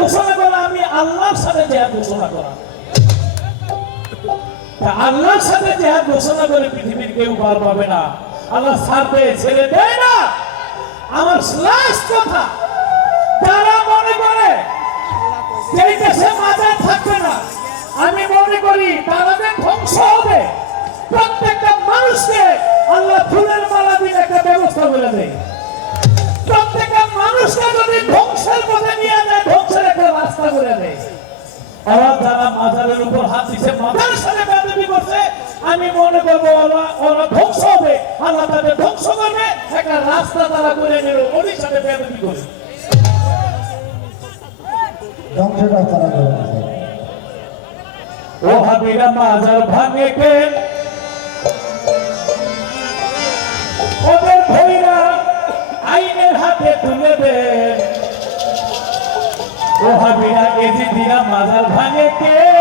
ঘোষণা করা, আমি আল্লাহর সাথে জেহাদ ঘোষণা করা। আল্লাহর সাথে জেহাদ ঘোষণা করে পৃথিবীর কেউ পার পাবে না। আল্লাহ ছাড়বে ছেড়ে দেয় না। আমার লাস্ট কথা তারা মনে করে যে এই দেশে মাজার থাকবে না, আমি মনে করি তারা ধ্বংস হবে, প্রত্যেকটা মানুষকে আল্লাহ ফুলের মালা দিয়ে একটা ব্যবস্থা করে দেয়। প্রত্যেকটা মানুষকে যদি ধ্বংসের পথে নিয়ে যায় একটা রাস্তা করে দেয়। আবার যারা মাজারের উপর হাত দিচ্ছে মাজার সাথে বেদবি করছে। আমি মনে করব ওরা ওরা ধ্বংস হবে আল্লাহ তাদের ধ্বংস করবে। একটা রাস্তা তারা করে নিল ওদের সাথে বেদবি করে ধ্বংসের রাস্তাটা ও হাবিরা মাজার ভাঙে কে? ওদের ভৈরা আইনের হাতে তুলে দেন ও হাবিরা এজি দিরা মাজার ভাঙে কে?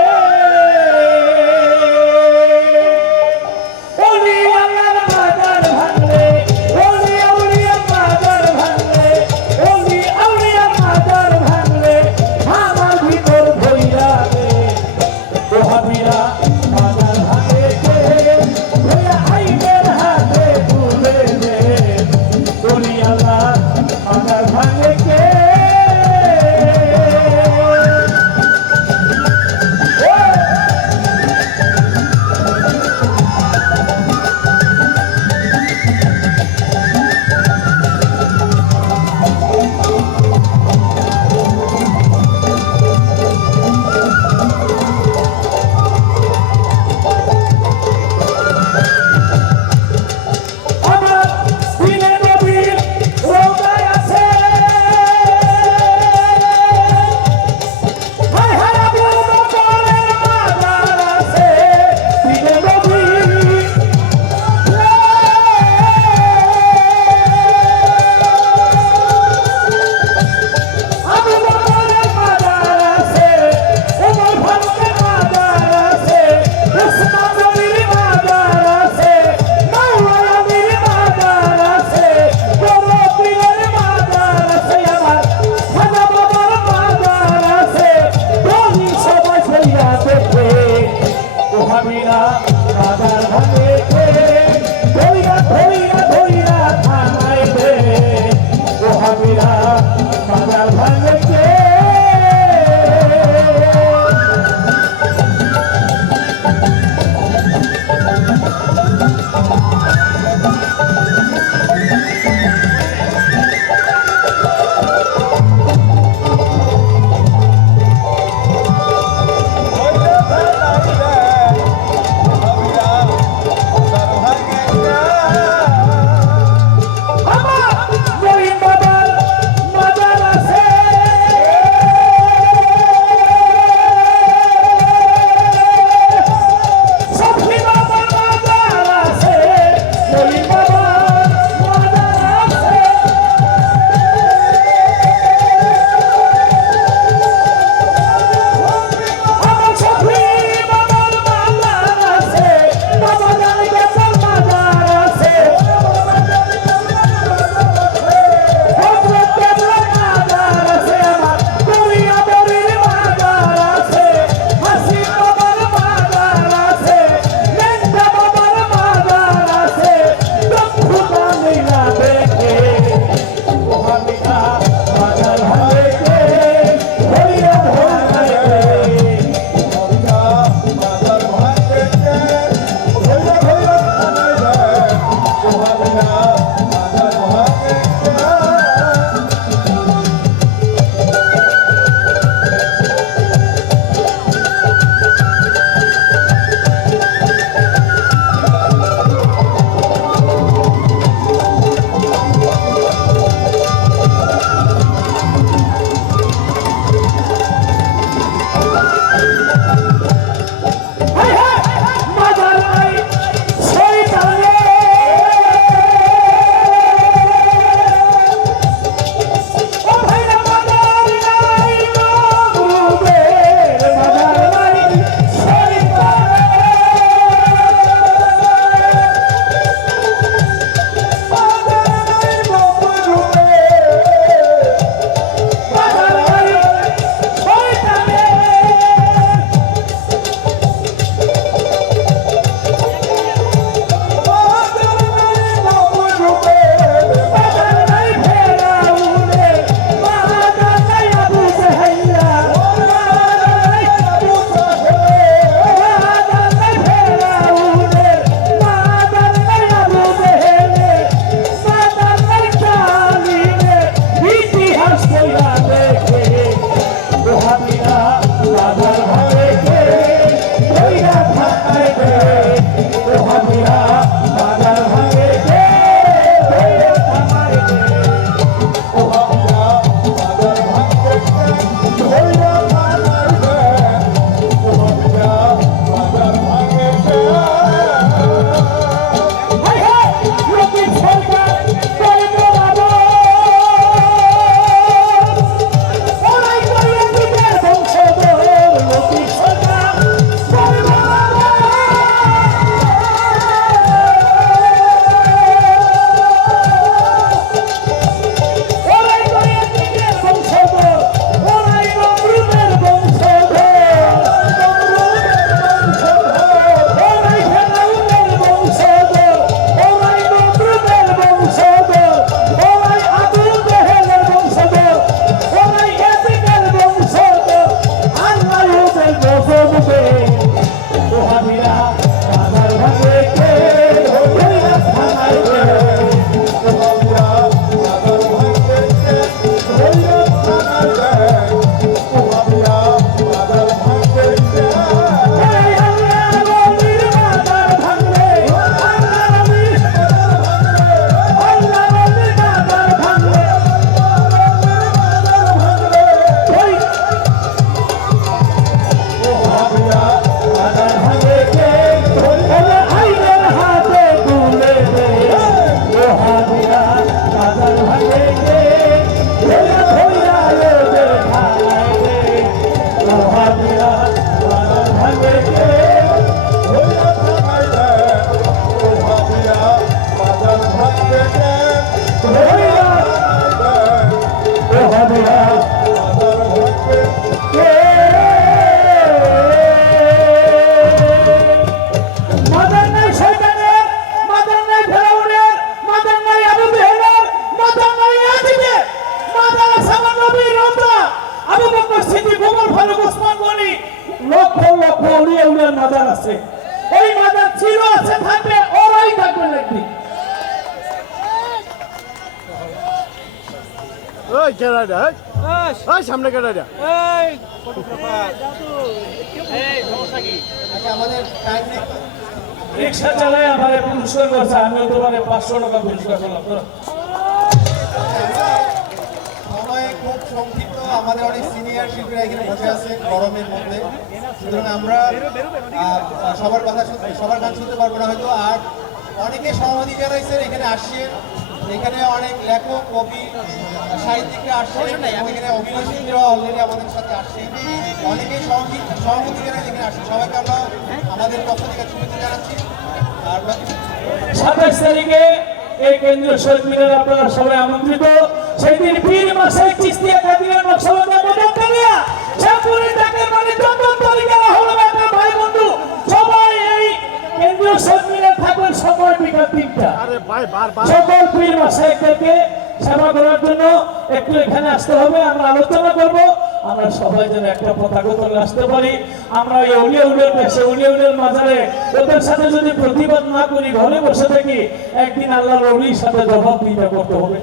কেডাটা ওই সামনে কেডাটা রিক্সা চালায় আমার পুরস্কার করছে আমিও তোমার পাঁচশো টাকা পুরস্কার করলাম। তো খুব সংক্ষিপ্ত আমাদের অনেক সিনিয়র শিল্পীরা এখানে বসে আছে গরমের মধ্যে। সুতরাং আমরা সবার কথা শুনতে সবার গান শুনতে পারব না হয়তো। আর অনেকে সমাধি জানাইছেন এখানে আসছে এখানে অনেক লেখক, কবি, সাহিত্যিকরা আসছে। এখানে অভিনয় শিল্পীরা অলরেডি আমাদের সাথে আসছে। সহমতি সহমতি জানাই এখানে আসছে। সবাইকে আমরা আমাদের পক্ষ থেকে শুভেচ্ছা জানাচ্ছি। আর সাতাশ তারিখে এই কেন্দ্রীয় শহীদ মিনারে আপনারা সবাই আমন্ত্রিত। সেই দিন পীর মাসে চিস্তিয়া ভাই বন্ধু। সবাই এই কেন্দ্রীয় শহীদ থাকবেন সময় বিকাল তিনটা। আরে ভাই বারবার। সকল পীর মাসাইকদেরকে সেবা করার জন্য একটু এখানে আসতে হবে আমরা আলোচনা করব। আমরা সবাই যেন একটা পতাকা তুলে আসতে পারি। আমরা এই উলিয়া উলিয়ার দেশে উলিয়া উলিয়ার মাজারে ওদের সাথে যদি প্রতিবাদ না করি ঘরে বসে থাকি একদিন আল্লাহ রবির সাথে জবাব দিতে করতে হবে।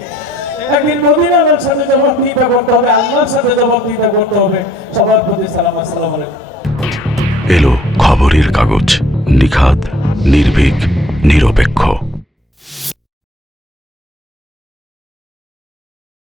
একদিন মদিনার সাথে জবাব দিতে করতে হবে আল্লাহর সাথে জবাব দিতে করতে হবে। সবার প্রতি সালাম আসসালাম আলাইকুম। এলো খবরের নিরপেক্ষ।